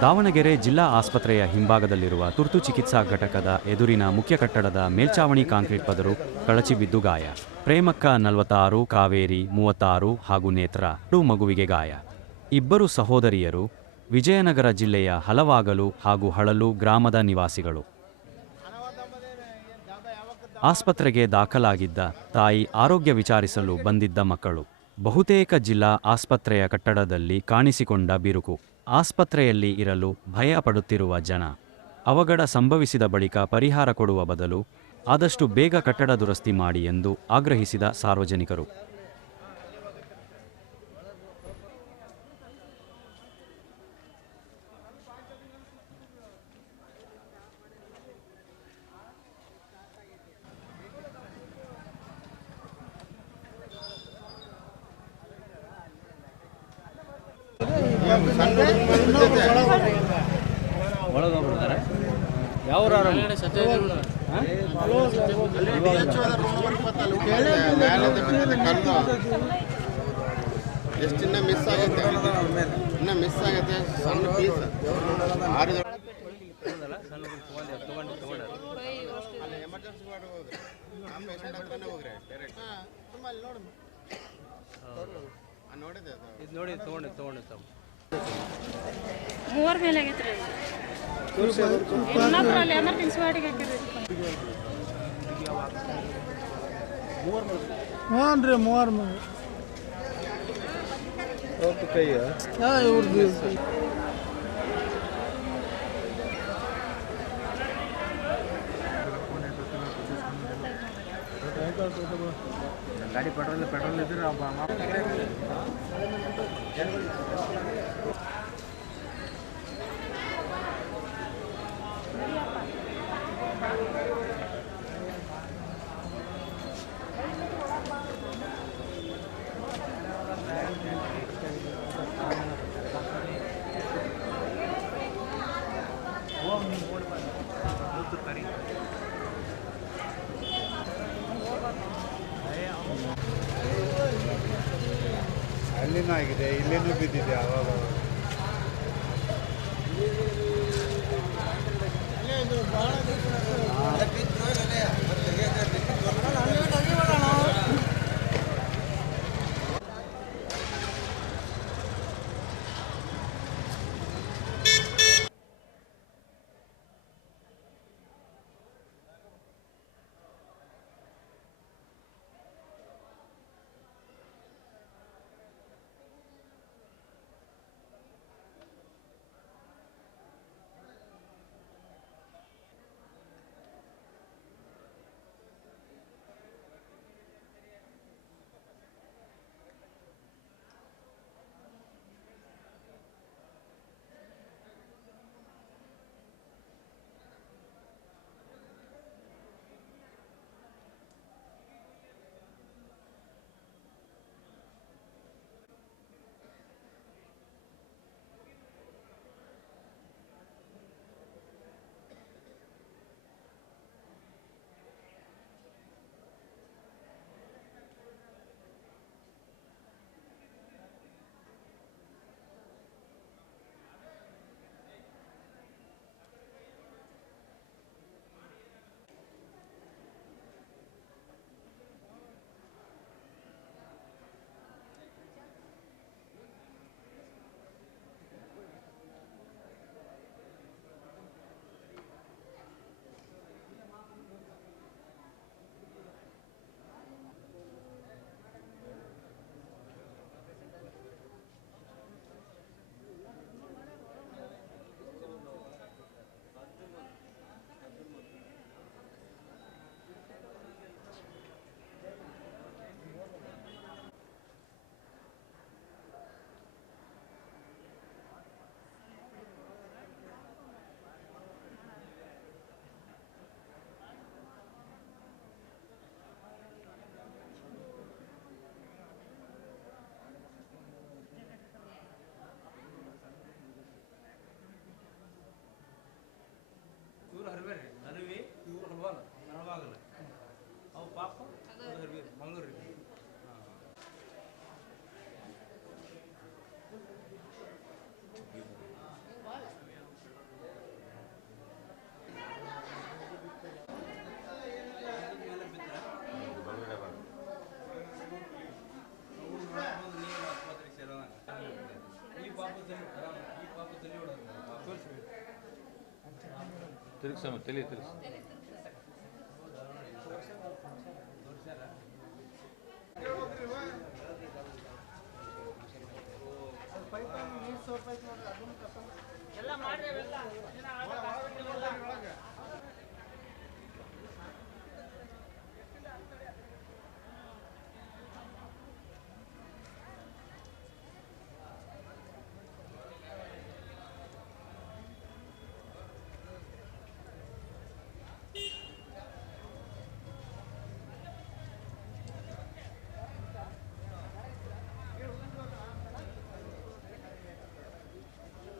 ದಾವಣಗೆರೆ ಜಿಲ್ಲಾ ಆಸ್ಪತ್ರೆಯ ಹಿಂಭಾಗದಲ್ಲಿರುವ ತುರ್ತು ಚಿಕಿತ್ಸಾ ಘಟಕದ ಎದುರಿನ ಮುಖ್ಯ ಕಟ್ಟಡದ ಮೇಲ್ಚಾವಣಿ ಕಾಂಕ್ರೀಟ್ ಪದರು ಕಳಚಿ ಬಿದ್ದು ಗಾಯ. ಪ್ರೇಮಕ್ಕ ನಲವತ್ತಾರು, ಕಾವೇರಿ ಮೂವತ್ತಾರು ಹಾಗೂ ನೇತ್ರ ಎರಡು ಮಗುವಿಗೆ ಗಾಯ. ಇಬ್ಬರು ಸಹೋದರಿಯರು ವಿಜಯನಗರ ಜಿಲ್ಲೆಯ ಹಲವಾಗಲು ಹಾಗೂ ಹಳಲು ಗ್ರಾಮದ ನಿವಾಸಿಗಳು. ಆಸ್ಪತ್ರೆಗೆ ದಾಖಲಾಗಿದ್ದ ತಾಯಿ ಆರೋಗ್ಯ ವಿಚಾರಿಸಲು ಬಂದಿದ್ದ ಮಕ್ಕಳು ಬಹುತೇಕ ಜಿಲ್ಲಾ ಆಸ್ಪತ್ರೆಯ ಕಟ್ಟಡದಲ್ಲಿ ಕಾಣಿಸಿಕೊಂಡ ಬಿರುಕು. ಆಸ್ಪತ್ರೆಯಲ್ಲಿ ಇರಲು ಭಯ ಪಡುತ್ತಿರುವ ಜನ, ಅವಘಡ ಸಂಭವಿಸಿದ ಬಳಿಕ ಪರಿಹಾರ ಕೊಡುವ ಬದಲು ಆದಷ್ಟು ಬೇಗ ಕಟ್ಟಡ ದುರಸ್ತಿ ಮಾಡಿ ಎಂದು ಆಗ್ರಹಿಸಿದ ಸಾರ್ವಜನಿಕರು. ಒಳಗೋಗ್ಬಿಡ್ತಾರೆ. ಯಾವ ಎಷ್ಟು ಇನ್ನ ಮಿಸ್ ಆಗುತ್ತೆ ಇನ್ನ ಮಿಸ್ ಆಗುತ್ತೆ ಸಣ್ಣ ಪೀಸ್ ಆರು ಅಲ್ಲಿ ಎಮರ್ಜೆನ್ಸಿ ವಾರ್ಡ್ ಹೋಗ್ರಿ ಆ ಪೇಷಂಟ್ ಹತ್ರನೇ ಹೋಗ್ರಿ ಡೈರೆಕ್ಟ್ ತುಂಬ ಅಲ್ಲಿ ನೋಡು ಆ, ನೋಡಿದೆ ಅದು ಇದು ನೋಡಿ ತೊಗೊಂಡು ತೊಗೊಂಡು ಮೂವರ್ ಮೇಲೆ ಆಗೈತ್ರಿ. ಇನ್ನೊಬ್ರು ಅಲ್ಲಿ ಎಮರ್ಜೆನ್ಸಿ ವಾರ್ಡಿಗೆ ಹಾಕಿರಿ ಹ್ಞೂ ರೀ ಮೂವರು ಮಂದಿ ಹಾಂ ಇವ್ರದ್ದು ಗಾಡಿ ಪೆಟ್ರೋಲ್ ಪೆಟ್ರೋಲ್ ಇದ್ರೆ ಅಲ್ಲಿನೂ ಆಗಿದೆ ಇಲ್ಲೇನೂ ಬಿದ್ದಿದೆ ಅವಾಗ ತಿರುಗಿಸಮ್ಮ ತಲೆ ತಿರುಗಿಸ. ಎಲ್ಲ ನೀರು